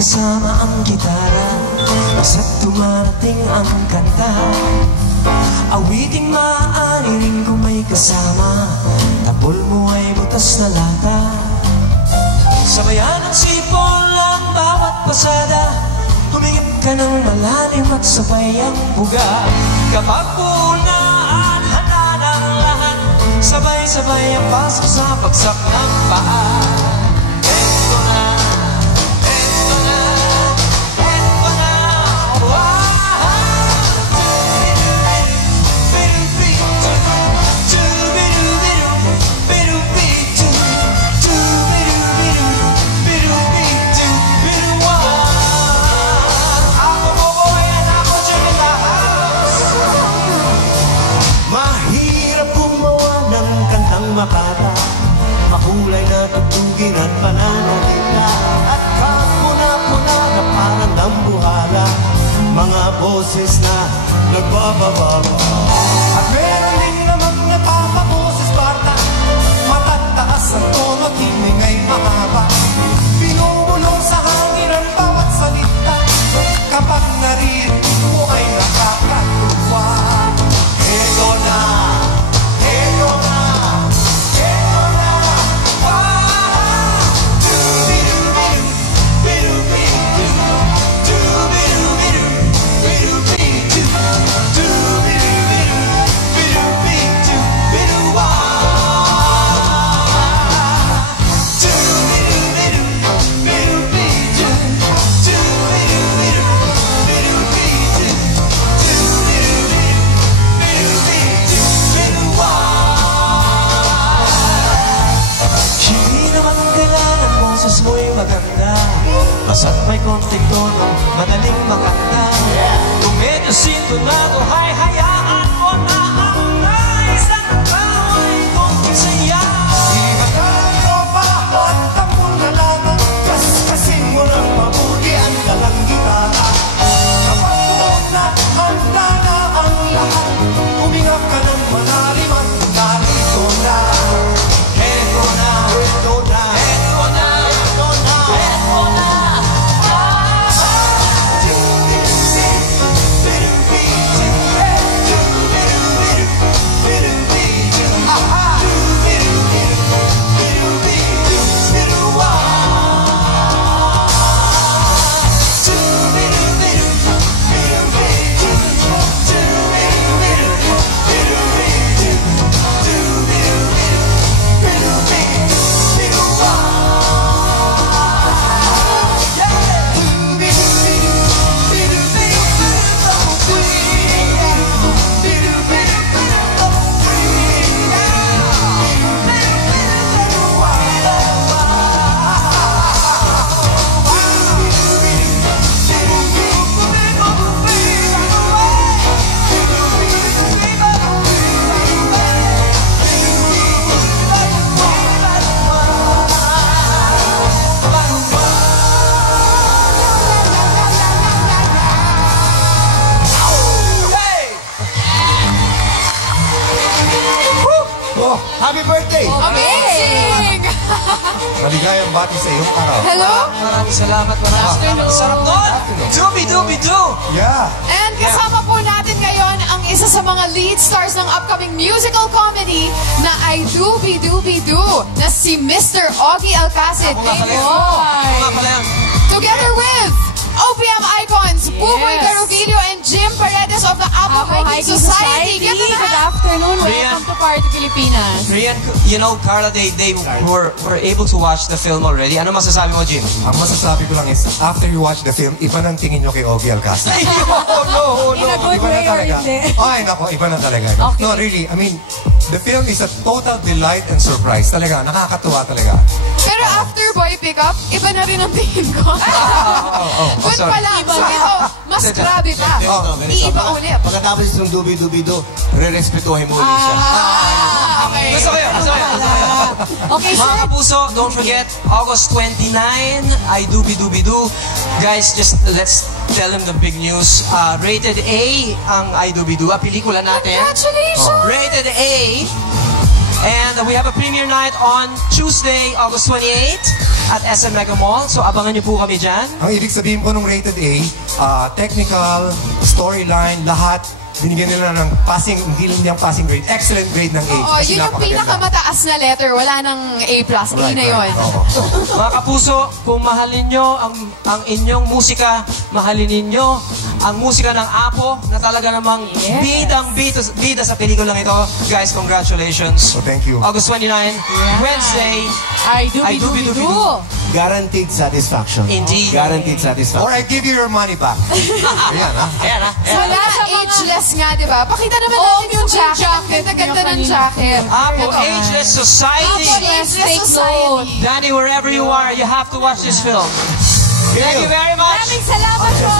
Kasama ang gitara, basta't dumarating ang kanta. Awiting maaari rin kung may kasama, tabol mo ay butas na lata. Sabayan ng sipon ang bawat pasada, humigit ka ng malalim at sabay ang buga. Kapag punaan, handa ng lahat, sabay-sabay ang pasok sa bagsak ng paa. Makata, makulay na tugtugin at pananalita, at kapuna-puna na parang dambuhala, mga boses na nagbabababa. At meron din namang napapaboses bata, matataas ang tono at hiningay mahaba, binubulong sa hangin ang bawat salita, kapag naririnig mo ay nakakatuwa. Ito na, ito na, mo'y maganda, basta't may konting tono, madaling makanta. Kung medyo sintonado, hay hayaan mo na ang nais at ikaw ay konting saya. Iba ng tropa at tamon na lamang, kaskasin mo ng mabuti ang dalang gitara. Kapag tunog na, handa na ang lahat, umingap ka ng malalim at narito na. Eto na, eto na, eto na. Happy birthday! Amazing! Maligayang bati sa iyong araw. Hello? Maraming salamat, maraming sarap doon! Doobie-doobie-doo! Yeah! And kasama po natin ngayon ang isa sa mga lead stars ng upcoming musical comedy na I Doobie-Doobie-Doo na si Mr. Ogie Alcacid. Together with OPM icons, Buboy Garovidio and Jim Paredes of the Apple Hiking Society. Good afternoon. Welcome to Party Pilipinas. Rian, you know, Carla, they were able to watch the film already. Ano masasabi mo, Jim? Ang masasabi ko lang is, after you watch the film, iba nang tingin nyo kay Ogie Alcacid. No. In a good way or hindi? Ay, nako, iba na talaga. Okay. No, really, I mean, the film is a total delight and surprise. Talaga, nakakatuwa talaga. Pero after Boy Pickup, iba na rin ang tingin ko. Good pala. So ito, mas grabe pa. Iiba ulit. Pagkatapos ng Doobie-Doobie-Doo, re-respetuhin mo ulit siya. Okay. Gusto ko yun. Okay, sir. Mga kapuso, don't forget, August 29, I Doobie Doobie Doo. Guys, just let's tell them the big news. Rated A ang I Doobie Doo, pelikula natin. Congratulations! Rated A. And we have a premiere night on Tuesday, August 28 at SM Mega Mall. So abangan niyo po kami dyan. Ang ibig sabihin po ng rated A, technical, storyline, lahat, binigyan nila ng passing, hindi lang passing grade, excellent grade ng A. Oo, Kasi yun yung napakaganda. pinakamataas na letter. Wala nang A+. A na yun. Oo. Mga kapuso, kung mahalin nyo ang inyong musika, mahalin ninyo ang musika ng Apo na talaga namang bida sa pelikulang ito. Guys, congratulations. So thank you. August 29, Wednesday. I I Doobie Doobie Doo. Guaranteed satisfaction. Indeed. Guaranteed satisfaction. Or I give you your money back. Ayan, ha? Ayan ha. Wala, ageless nga, di ba? Pakita naman natin yung jacket. Ang ganda ng jacket. Apo, Ito. Ageless Society. Apo, Ageless Society. Danny, wherever you are, you have to watch this film. Thank you very much. Maraming salamat po.